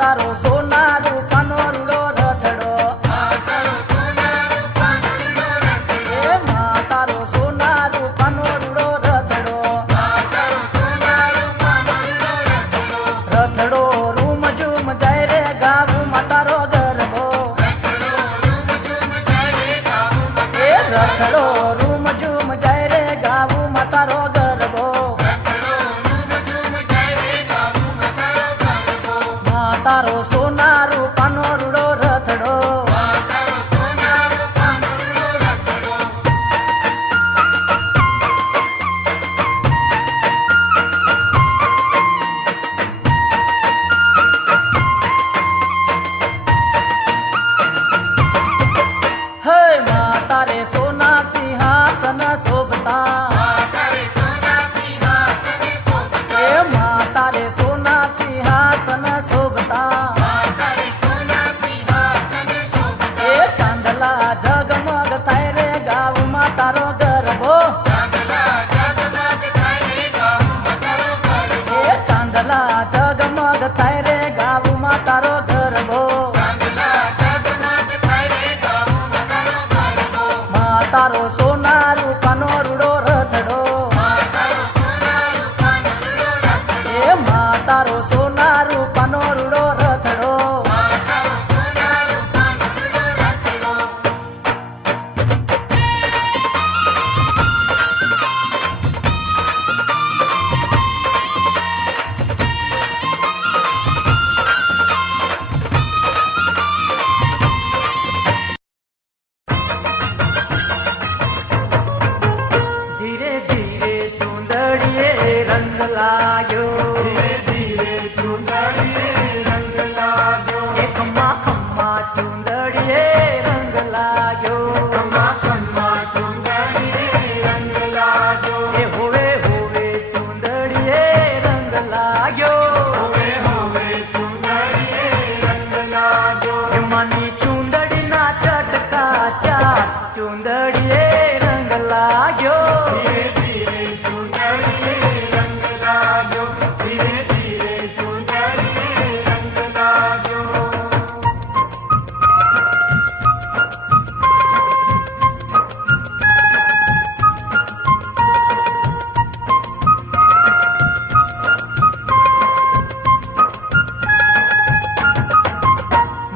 તારો સોના રૂપાનો રૂડો રથડો રખડો રૂમ ઝૂમ જાય રે ગાવું માતારો ગરબો માતારો સોનારું પાનો રૂડો રથડો તારો સોનારું પાનો રૂડો રથડો એ માતારો સોનારું પાનો રૂડો રથડો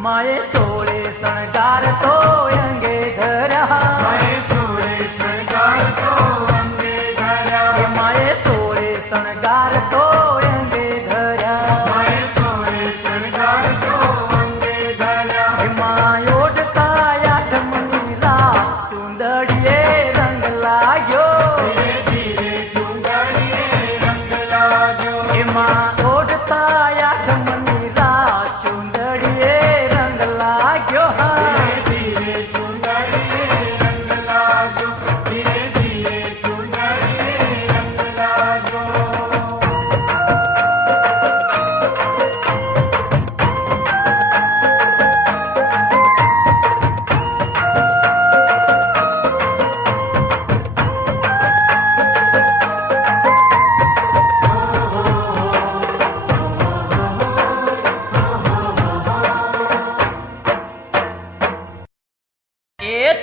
माए सोळे शणगार तो अंगे धरा माए सोळे शणगार तो अंगे धरा माए सोळे शणगार तो अंगे धरा माए सोळे शणगार तो अंगे धरा मायोडता याद मनीला चुंदड़िये रंग लाग्यो धीरे धीरे चुंदड़िये रंग लाग्यो मायोडता याद मनीला चुंदड़िये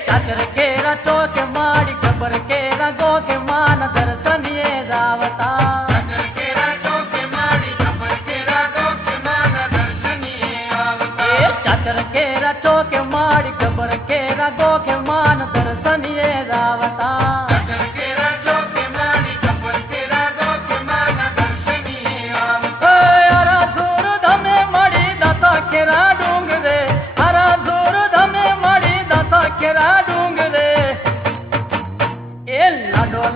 चाचर के रचो के माड़ी खबर के रगो के मान दर्शनिए रावता चाचर के रचो के माड़ी खबर के रगो के मान दर्शनिए रावता चाचर के रचो के माड़ी खबर के रगो के मान दर्शनिए रावता चाचर के रचो के माड़ी खबर के रगो के मान दर्शनिए रावता अरा दूर धमे मड़ी दता केरा डूंगरे अरा दूर धमे मड़ी दता केरा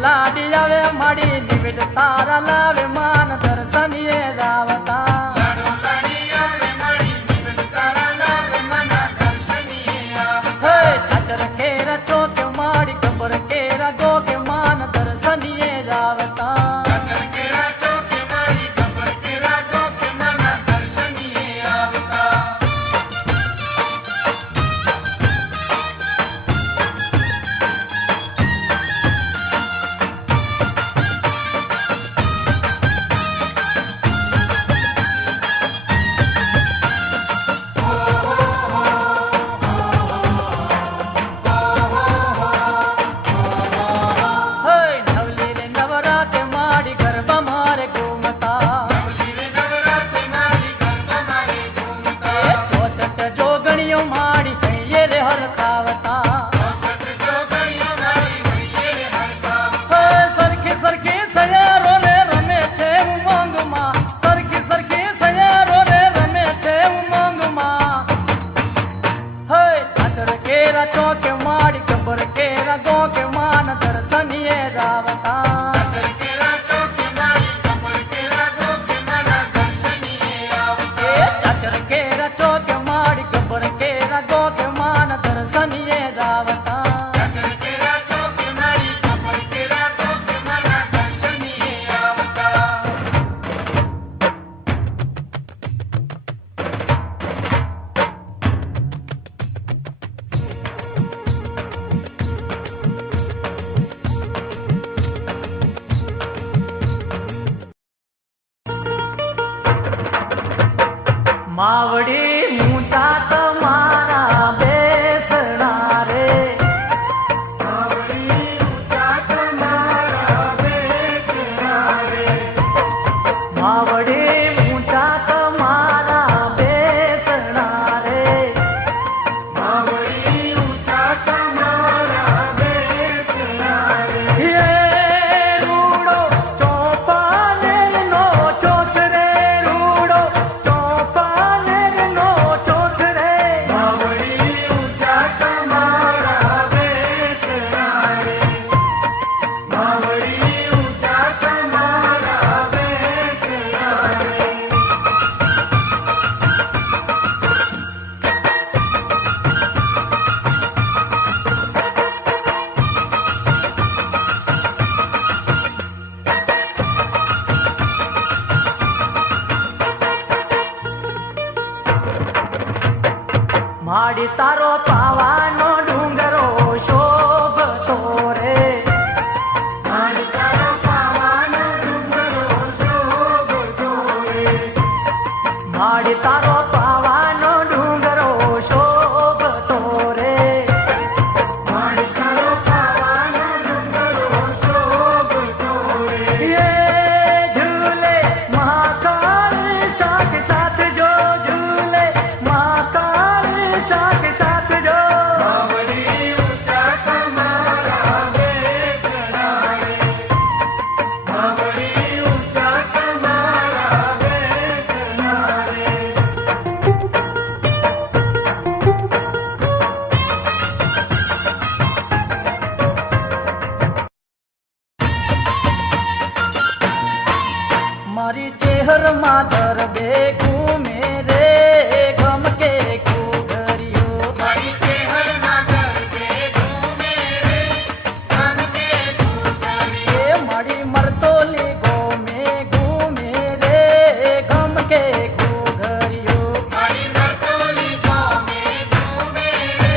लाडी आवे माड़ी निविड तारा लावे मान दर्शनिए रावता लाडी आवे माड़ी निविड तारा लावे मान दर्शनिए रावता चाचर के रचो के माड़ी खबर के रगो के मान दर्शनिए रावता चाचर के रचो के माड़ी खबर के रगो के मान दर्शनिए रावता चौके माड़ी खबर के रगो के मान दर्शनिए रावता चाचर के चौके माड़ी खबर के रगो के मान दर्शनिए रावता मावड़ी मुंडा तुम्हारा बेसना रे मावड़ी मुंडा तुम्हारा बेसना रे मावड़ी मुंडा तुम्हारा बेसना रे मावड़ी मुंडा तुम्हारा बेसना रे ये रूड़ो चौपाने नो चोट रे रूड़ो माड़ी तारो पावानो डूंगरो शोभ तोरे माड़ी तारो पावानो डूंगरो शोभ तोरे माड़ी तारो पावानो डूंगरो शोभ तोरे माड़ी तारो पावानो डूंगरो शोभ तोरे ये झूले महाकाल साथ साथ जो झूले महाकाल साथ साथ जो मावड़ी ऊंचा तुम्हारा बेसना रे मावड़ी ऊंचा तुम्हारा बेसना रे मारी चेहर माधर बेगू मेरे गम के कुगरियो मारी चेहर माधर बेगू मेरे गम के कुगरियो मारी मरतोली गो में गू मेरे गम के कुगरियो मारी मरतोली गो में गू मेरे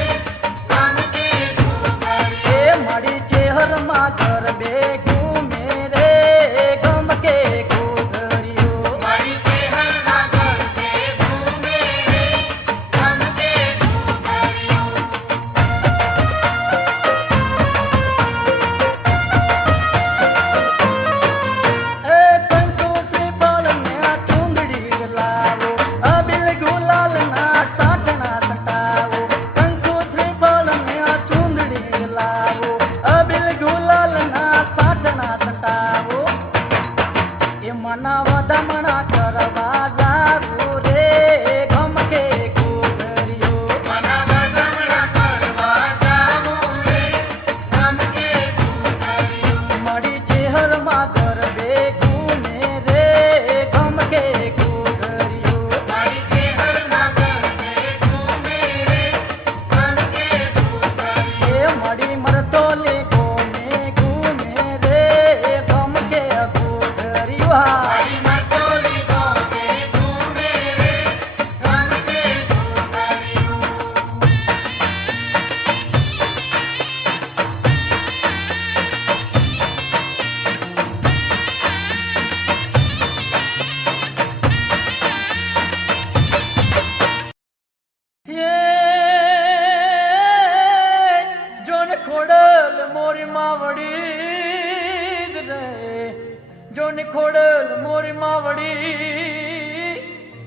गम के कुगरियो मारी चेहर माधर बेगू मेरे गम के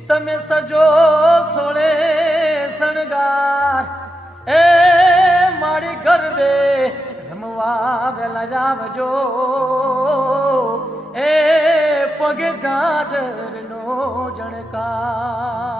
તમે સજો સોળે શણગાર એ મારી ગરબે રમવા વેલા જાવજો એ પગે ગાજરનો જણકાર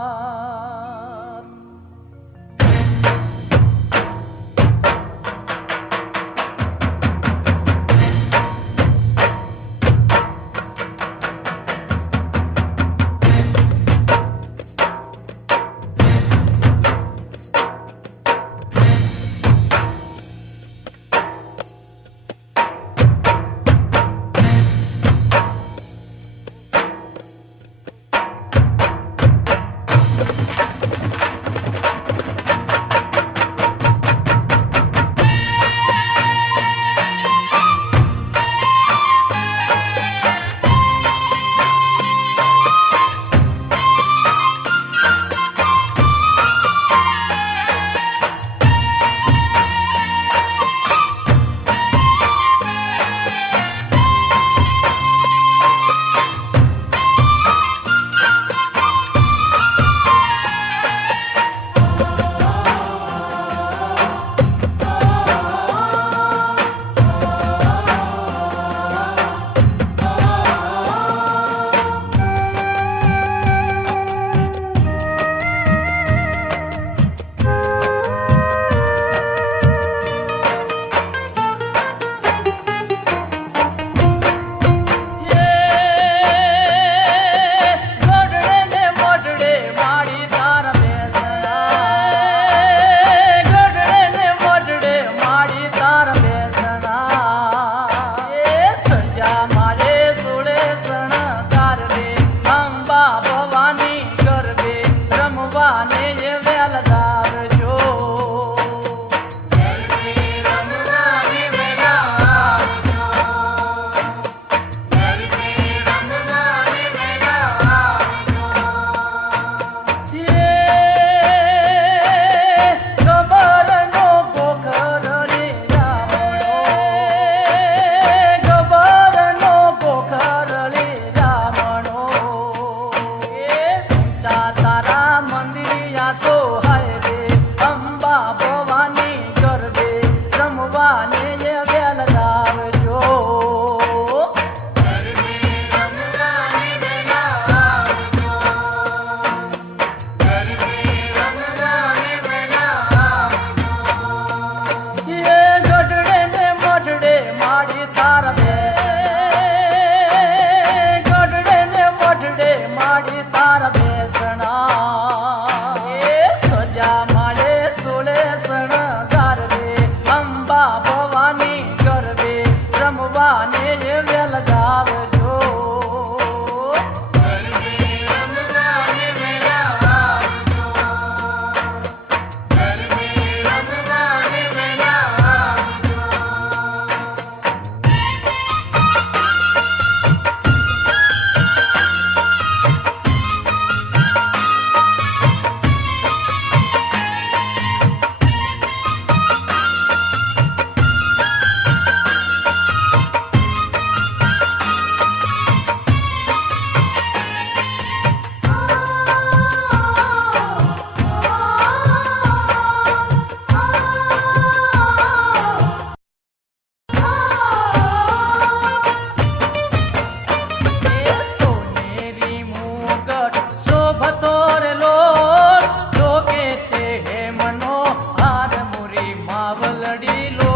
લીલો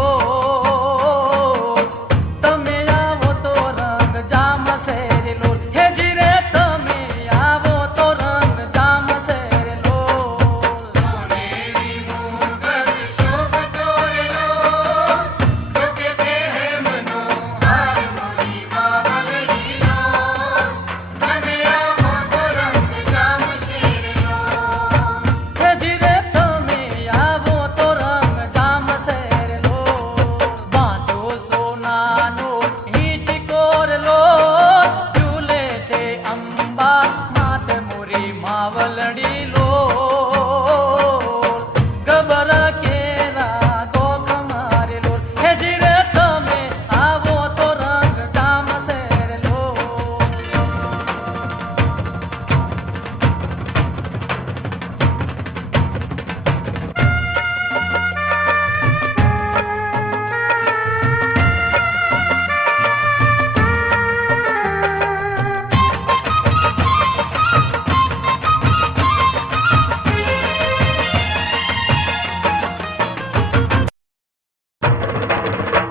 તમે આવો તો રંગ જામશે રેલો હેજી રે તમે આવો તો રંગ જામશે રેલો સોનેરી મુગલ શોભતો રેલો જોકે દેહમનો હાર મોરી બાવલ લીલો તમે આવો તો રંગ જામશે રેલો હેજી રે તમે આવો તો રંગ જામશે રેલો બાંધો સોનાનો હિંચકો રેલો ઝૂલે છે અંબા માથે મોરી માવલડી લો ગબર કેરા ગોખ મારે લો હેજી રે તમે આવો તો રંગ જામશે રેલો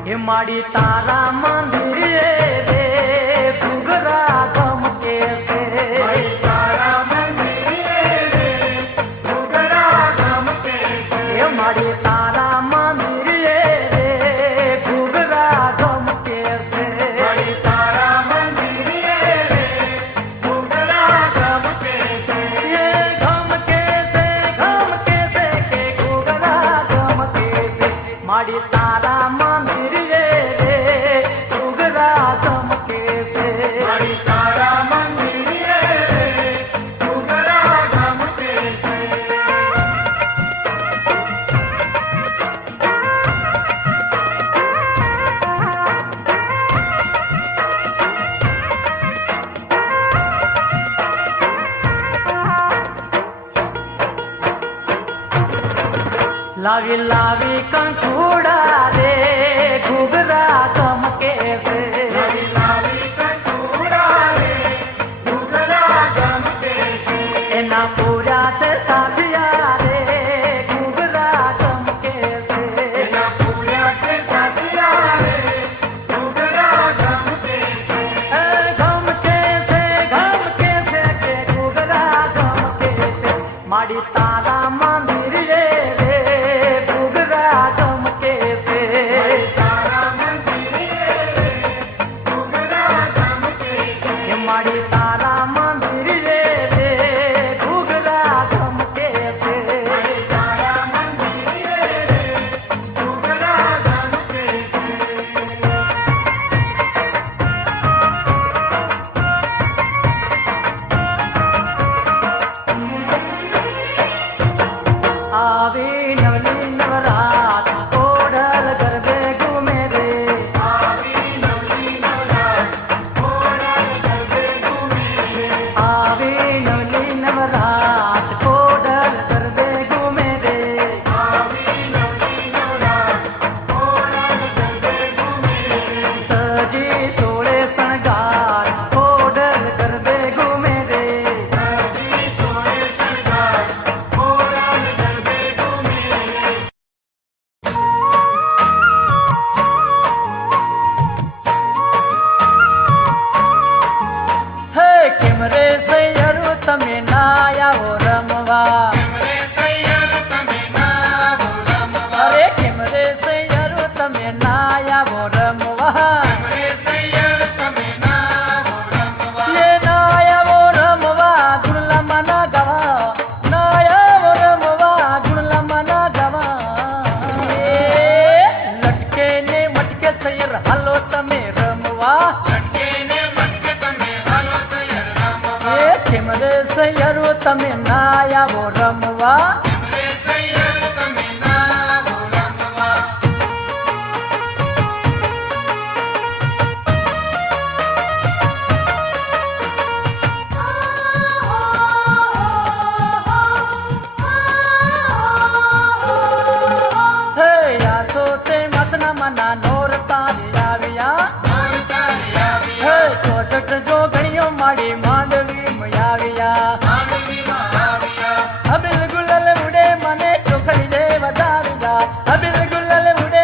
એ માડી તારા મંદિરે રે ઘૂઘરા ગમકે છે તારા મંદિરે રે ઘૂઘરા ગમકે છે એ માડી તારા મંદિરે રે ઘૂઘરા ગમકે છે તારા મંદિરે રે ઘૂઘરા ગમકે છે એ ગમકે છે કે ઘૂઘરા ગમકે છે માડી તારા મંદિરે રે ઘૂઘરા ગમકે છે તારા મંદિરે રે ઘૂઘરા ગમકે છે લાવી લાવી કંઠુડા રે ઘૂઘરા ગમકે છે લાલી કંઠુડા રે ઘૂઘરા ગમકે છે એના પૂરા છે સાથિયા રે ઘૂઘરા ગમકે છે એના પૂરા છે સાથિયા રે ઘૂઘરા ગમકે છે એ ગમકે છે કે ઘૂઘરા ગમકે છે માડી તારા મંદિરે રે ઘૂઘરા ગમકે છે તારા મંદિરે રે ઘૂઘરા ગમકે છે એ માડી તારા મંદિરે રે ઘૂઘરા ગમકે છે તારા મંદિરે રે ઘૂઘરા ગમકે છે આવી નવલી નવરાત ઓઢલ ગરબે ઘૂમે રે આવી નવલી નવરાત ઓઢલ ગરબે ઘૂમે રે આવી નવલી નવરાત ઓઢલ ગરબે ઘૂમે રે આવી નવલી નવરાત ઓઢલ ગરબે ઘૂમે રે સજી સોળે શણગાર ઓઢલ ગરબે ઘૂમે રે સજી સોળે શણગાર ઓઢલ ગરબે ઘૂમે રે હે કેમ રે સૈયરો તમે ના આવો રમવા રે સૈયર તમે ના બોલમવા અરે કેમ રે સૈયરો તમે ના આવો રમવા રે સૈયર તમે ના બોલમવા એ ના આવો રમવા ગુણલામાં ના ગાવા ના આવો રમવા ગુણલામાં ના ગાવા એ લટકે ને મટકે સૈયર હાલો તમે રમવા લટકે ને મટકે તમે હાલો સૈયર રમવા એ કેમ રે સૈયરો તમે ના આવો રમવા રે સૈયર તમે ના બોલમવા હે આસો તે મતના મના નોર તારી આવ્યા હે ચોસઠ જો ઘણીઓ માડી માંડવી મયાવ્યા અબિલ ગુલલ ઉડે મને ચોખડી દે વધારવા અબિલ ગુલલ ઉડે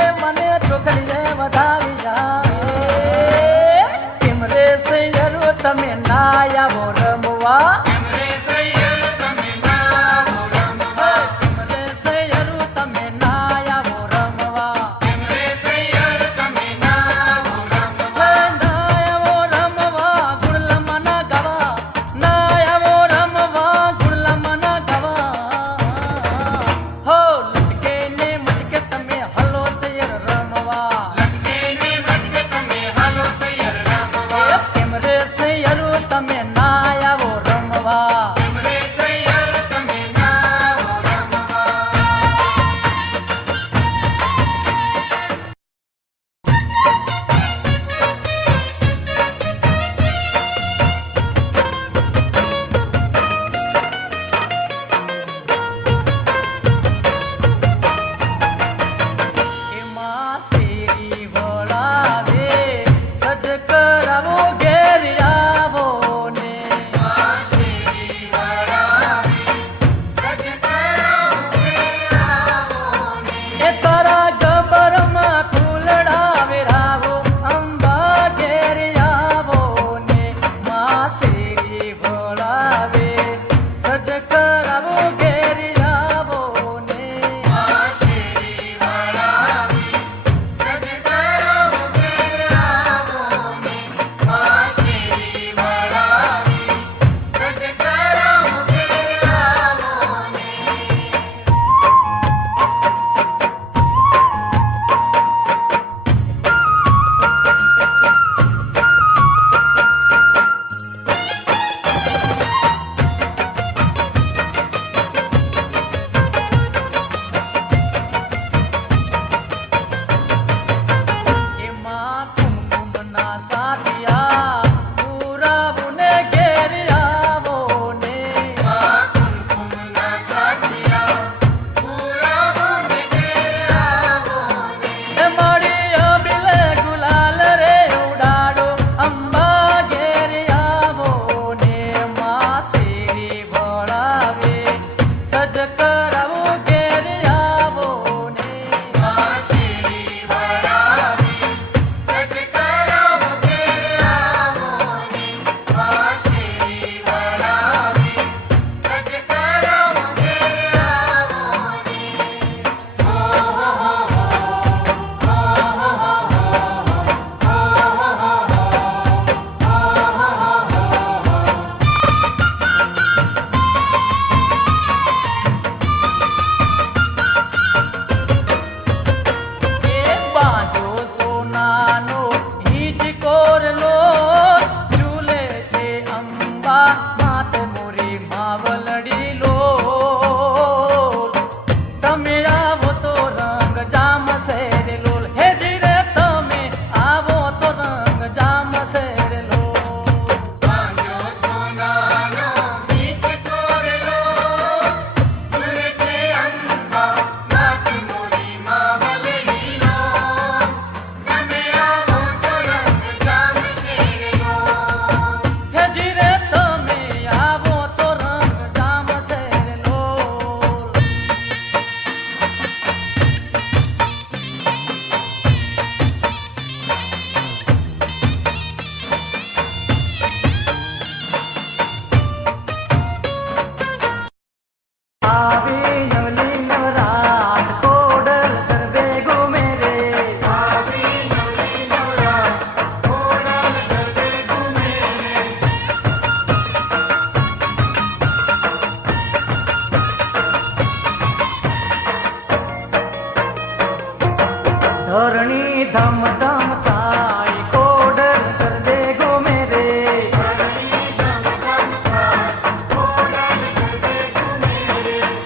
धरणी धम धम थाय कोडल कर दे गो मेरे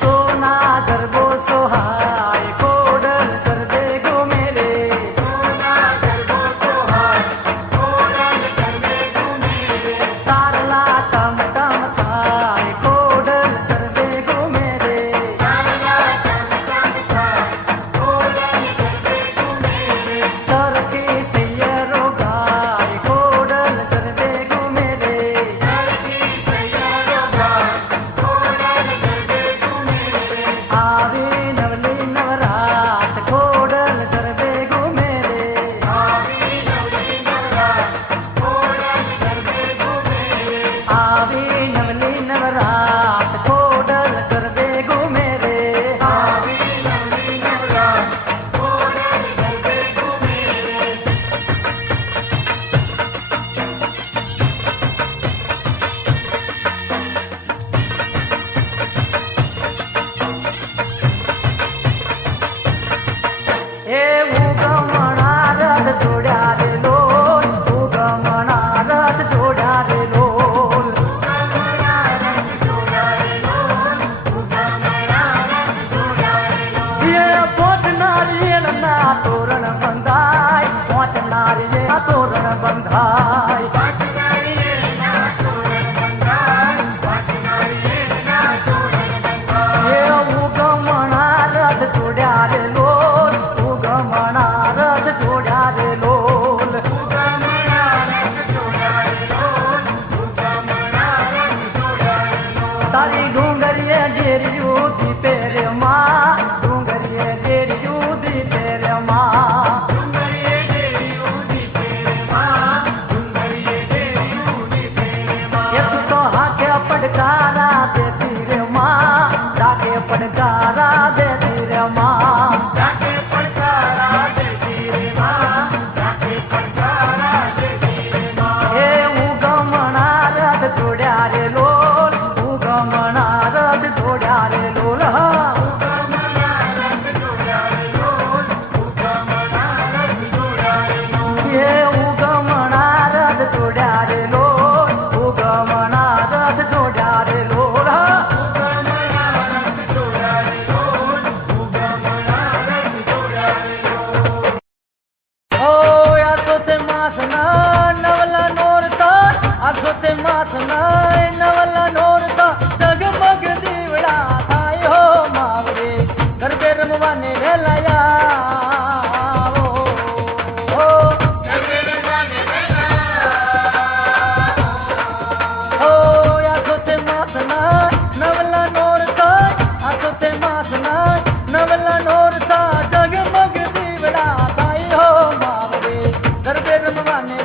सोना गरबो सोहाय कोडल कर दे गो मेरे तारला धम धम थाय कोडल कर दे गो मेरे तरके सैयरो गाय कोडल कर दे गो मेरे आवे नवली नवरात कोडल कर दे गो मेरे आवे नवली नवरात कोडल कर दे गो मेरे ए उगमणा रथ जोड्या रे लोल उगमणा रथ जोड्या रे लोल ये पोत नारियल ना तोरण बंधाय पोत नारियल ना तोरण बंधाय ये उगमणा रथ जोड्या रे लोल उगमणा रथ जोड्या रे लोल तारी डूंगरिये जेरियू दी तेरे माँ डूंगरिये जेरियू दी तेरे माँ ये तू तो हाथे पटकारा देती रे माँ डाके पटकारा देती रे माँ हे उगमणा रथ जोड्या रे लोल उगमणा रथ जोड्या रे लोल हे उगमणा रथ जोड्या रे लोल उगमणा रथ जोड्या रे लोल ओ आसो ते मासना नवला नोरता आसो ते मासना नवला नोरता जगमग दीवड़ा थाय हो मावरे गरबे रमवाने वेलाया ओ आसो ते मासना नवला नोरता आसो ते मासना नवला नोरता जगमग दीवड़ा थाय हो मावरे गरबे रमवाने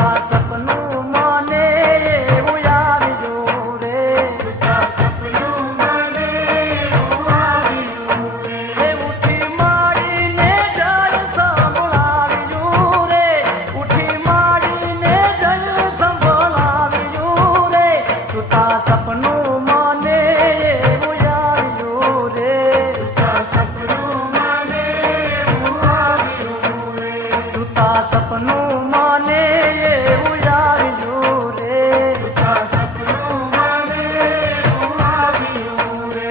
સુતા સપનું માને એવું આવ્યું રે સુતા સપનું માને એવું આવ્યું રે ઉઠી માડીને જય સંભળાવ્યું રે ઉઠી માડીને જય સંભળાવ્યું રે સુતા સપનું માને એવું આવ્યું રે સુતા સપનું માને એવું આવ્યું રે સુતા સપનું માને એવું આવ્યું રે સુતા સપનું માને એવું આવ્યું રે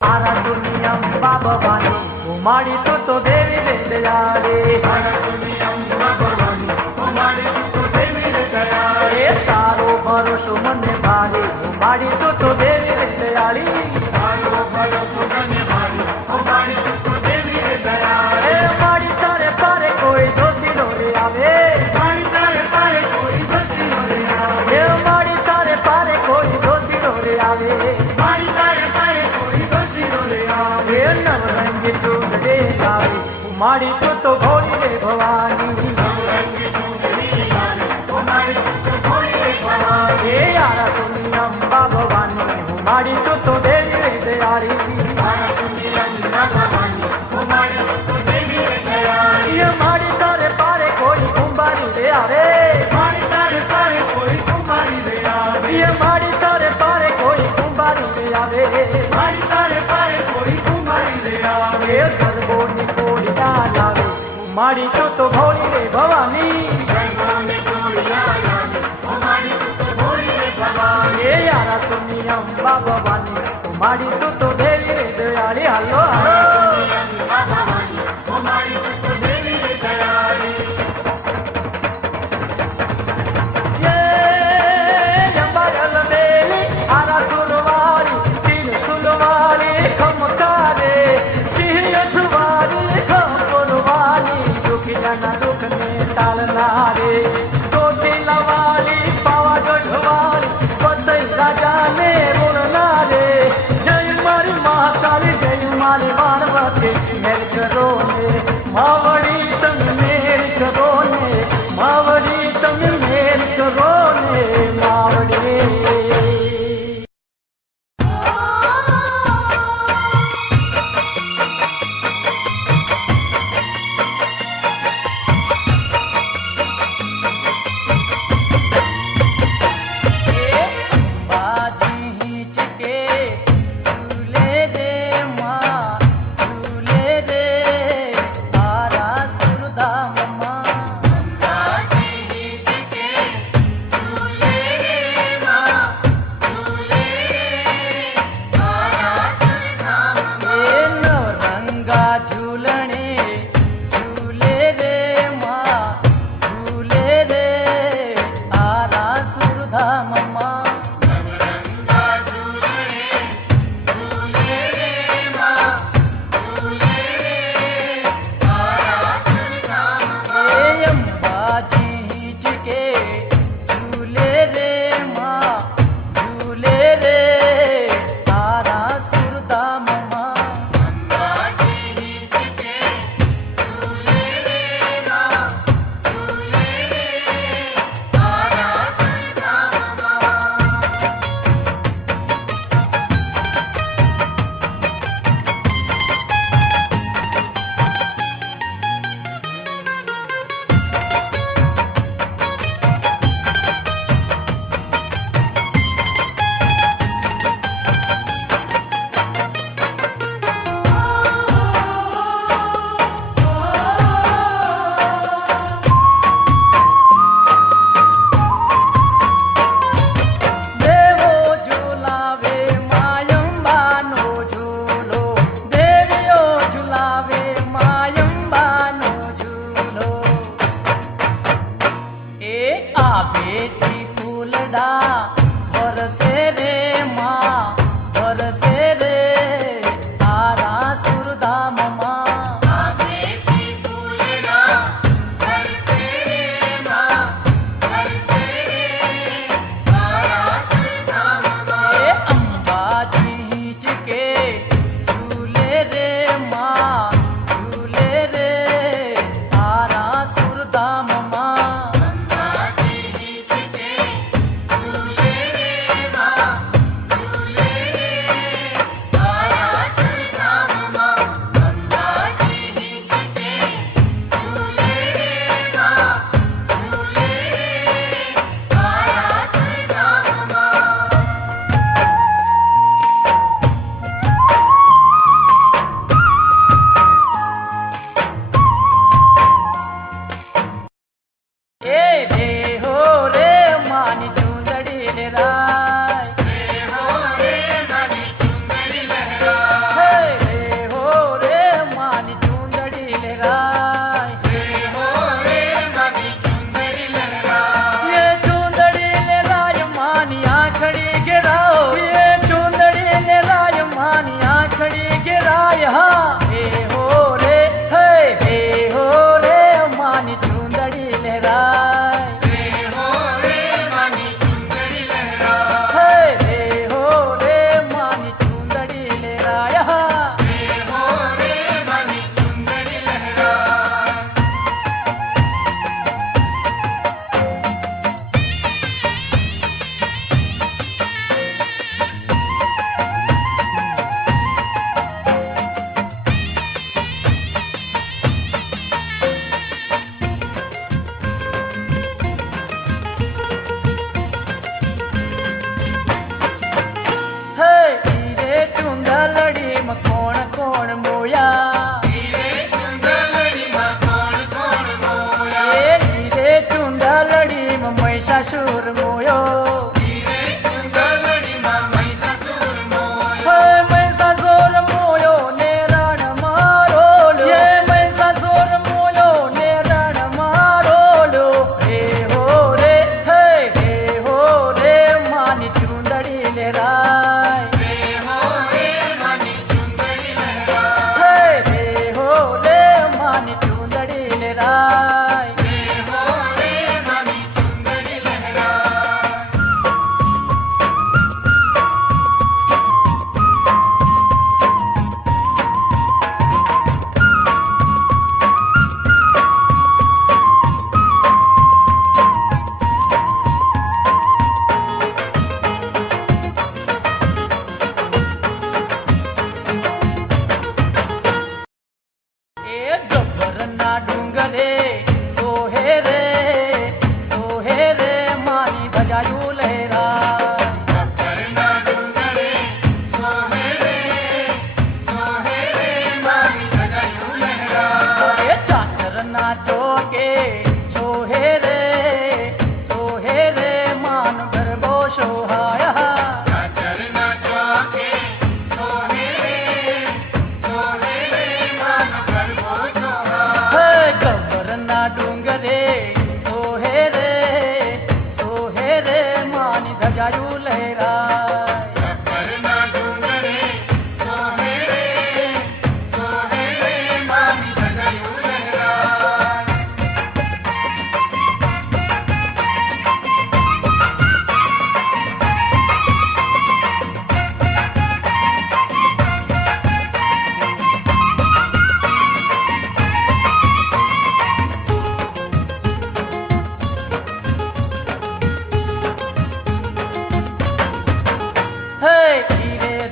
આરા દુનિયા બાબવાની ઉમાડી તો દેવી રે દયા રે આરા દુનિયા બાબવાની ઉમાડી તો દેવી રે દયા રે તારો ભરોસો મને ભારે ઉમાડી તો દેવી રે દયાળી તારો ભરોસો મને ભારે ઉમાડી તો દેવી રે દયા રે મારી તારે પારે કોઈ દોષીનો રે આવે મારી તારે પારે કોઈ દોષીનો રે આવે મારી તારે પારે કોઈ દોષીનો રે આવે મારી તારે પારે કોઈ દોષીનો રે આવે નવરંગી તું રે આવે ઉમાડી તો ભોળી રે ભવાની નવરંગી તું રે આવે ઉમાડી તો ભોળી રે ભવાની એ યારા તુમી અંબા ભવાની ઉમાડી તો દેવી રે દયાળી યારા તુમી અંબા ભવાની ઉમાડી તો દેવી રે દયાળી એ મારી તારે પારે કોઈ કુંભારી રે આવે મારી તારે પારે કોઈ કુંભારી રે આવે એ મારી તારે પારે કોઈ કુંભારી રે આવે મારી તારે પારે કોઈ કુંભારી રે આવે ગરબોની કોડિયા લાવે ઉમાડી તો ભોળી રે ભવાની ગરબોની કોડિયા લાવે ઉમાડી તો ભોળી રે ભવાની એ યારા તુમી અંબા ભવાની ઉમાડી તો દેવી રે દયાળી હાલો હાલો અંબા ભવાની ઉમાડી તો દેવી રે દયાળી રાજા ને બોલના રે જય મારી મહાકાળી જય મારી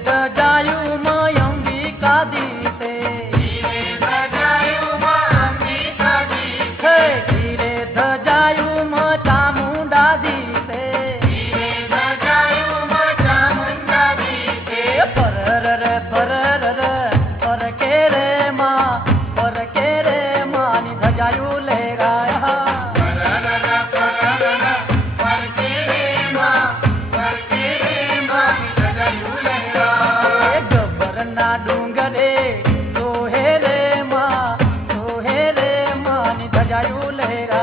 धजायूं मां अंबिका दीते हीरे सजायूं मां अंबिका दीते हे हीरे धजायूं मां चामुंडा दीते हीरे सजायूं मां चामुंडा दीते परर पर के रे मां नी धजायूं ले गाया गबरना डूंगरे सोहे रे मां नी धजायूं लेगा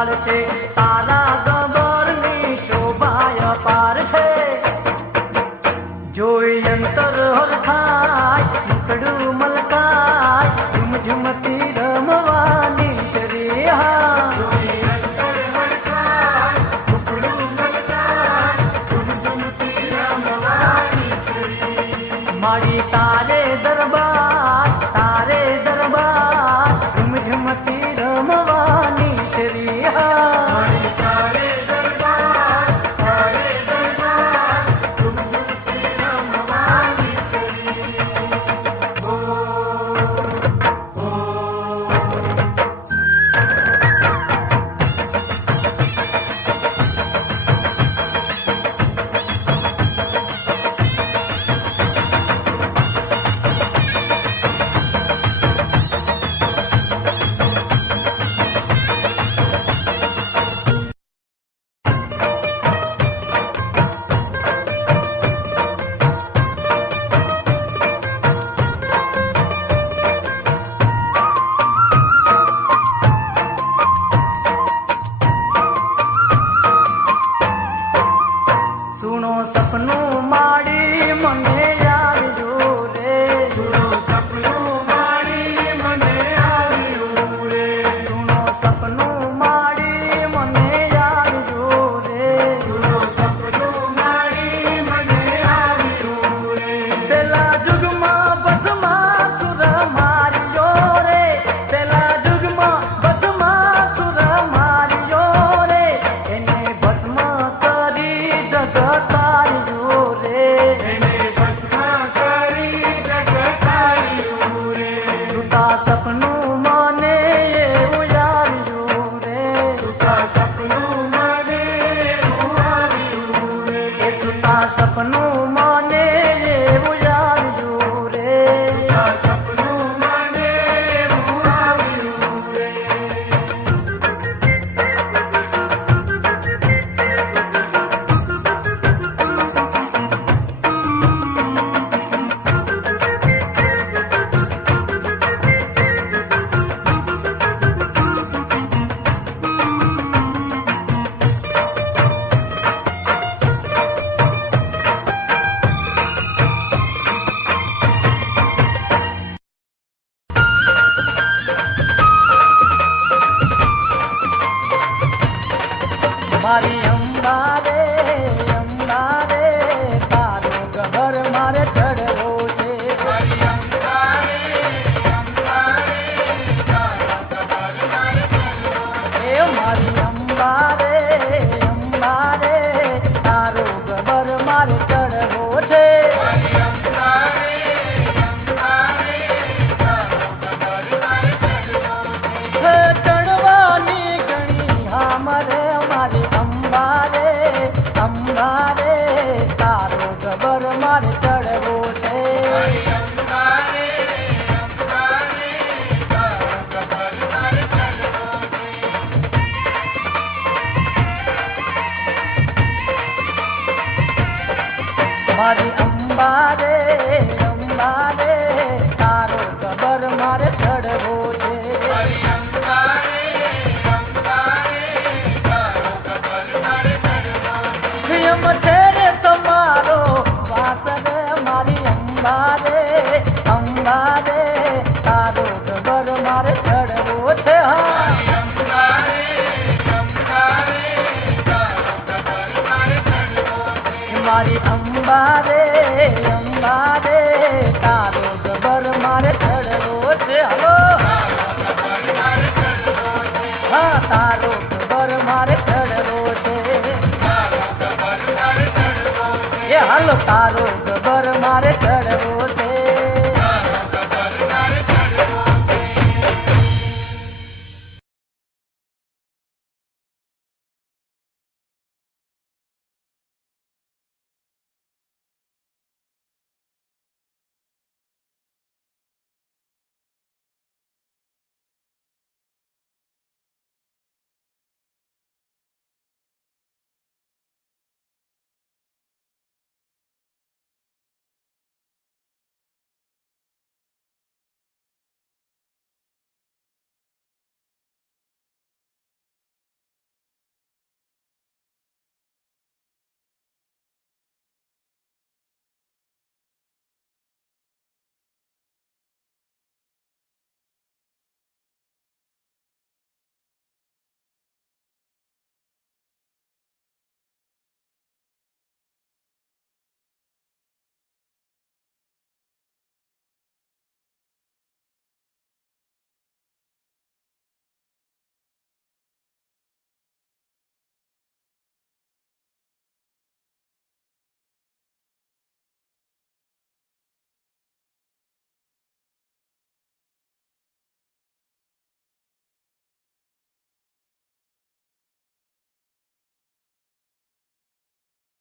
લાલ છે તારા ગબરની શોભાય પાર છે જોઈ અંતર હરખાય મુકડું મલકાય ઝુમ ઝુમતી રમવાની શરી હા મારી તારે દરબાર ઝુમ ઝુમતી રમવાની શરી હા મારી અંબા રે તારો ગબર મારે ચડવો છે મારી અંબા રે તારો ગબર મારે ચડવો છે. એ મારી અંબા રે તારો ગબર મારે ચડવો છે મારી અંબા રે તારો ગબર મારે ચડવો છે. હે ચડવાની ઘણી હામરે મારી અંબા રે તારો ગબર મારે ચડવો છે મારી અંબા રે તારો ગબર મારે ચડવો છે. મારી અંબા રે તારો ગબર મારે ચડવો છે મારી અંબા રે તારો ગબર મારે ચડવો છે. એમ છે રે તમારો વાસ રે મારી અંબા રે તારો ગબર મારે ચડવો છે હા મારી અંબા રે તારો ગબર મારે ચડવો છે. મારી અંબા રે તારો ગબર મારે ચડવો છે હલો હા તારો ગબર મારે ચડવો છે એ હાલો તારો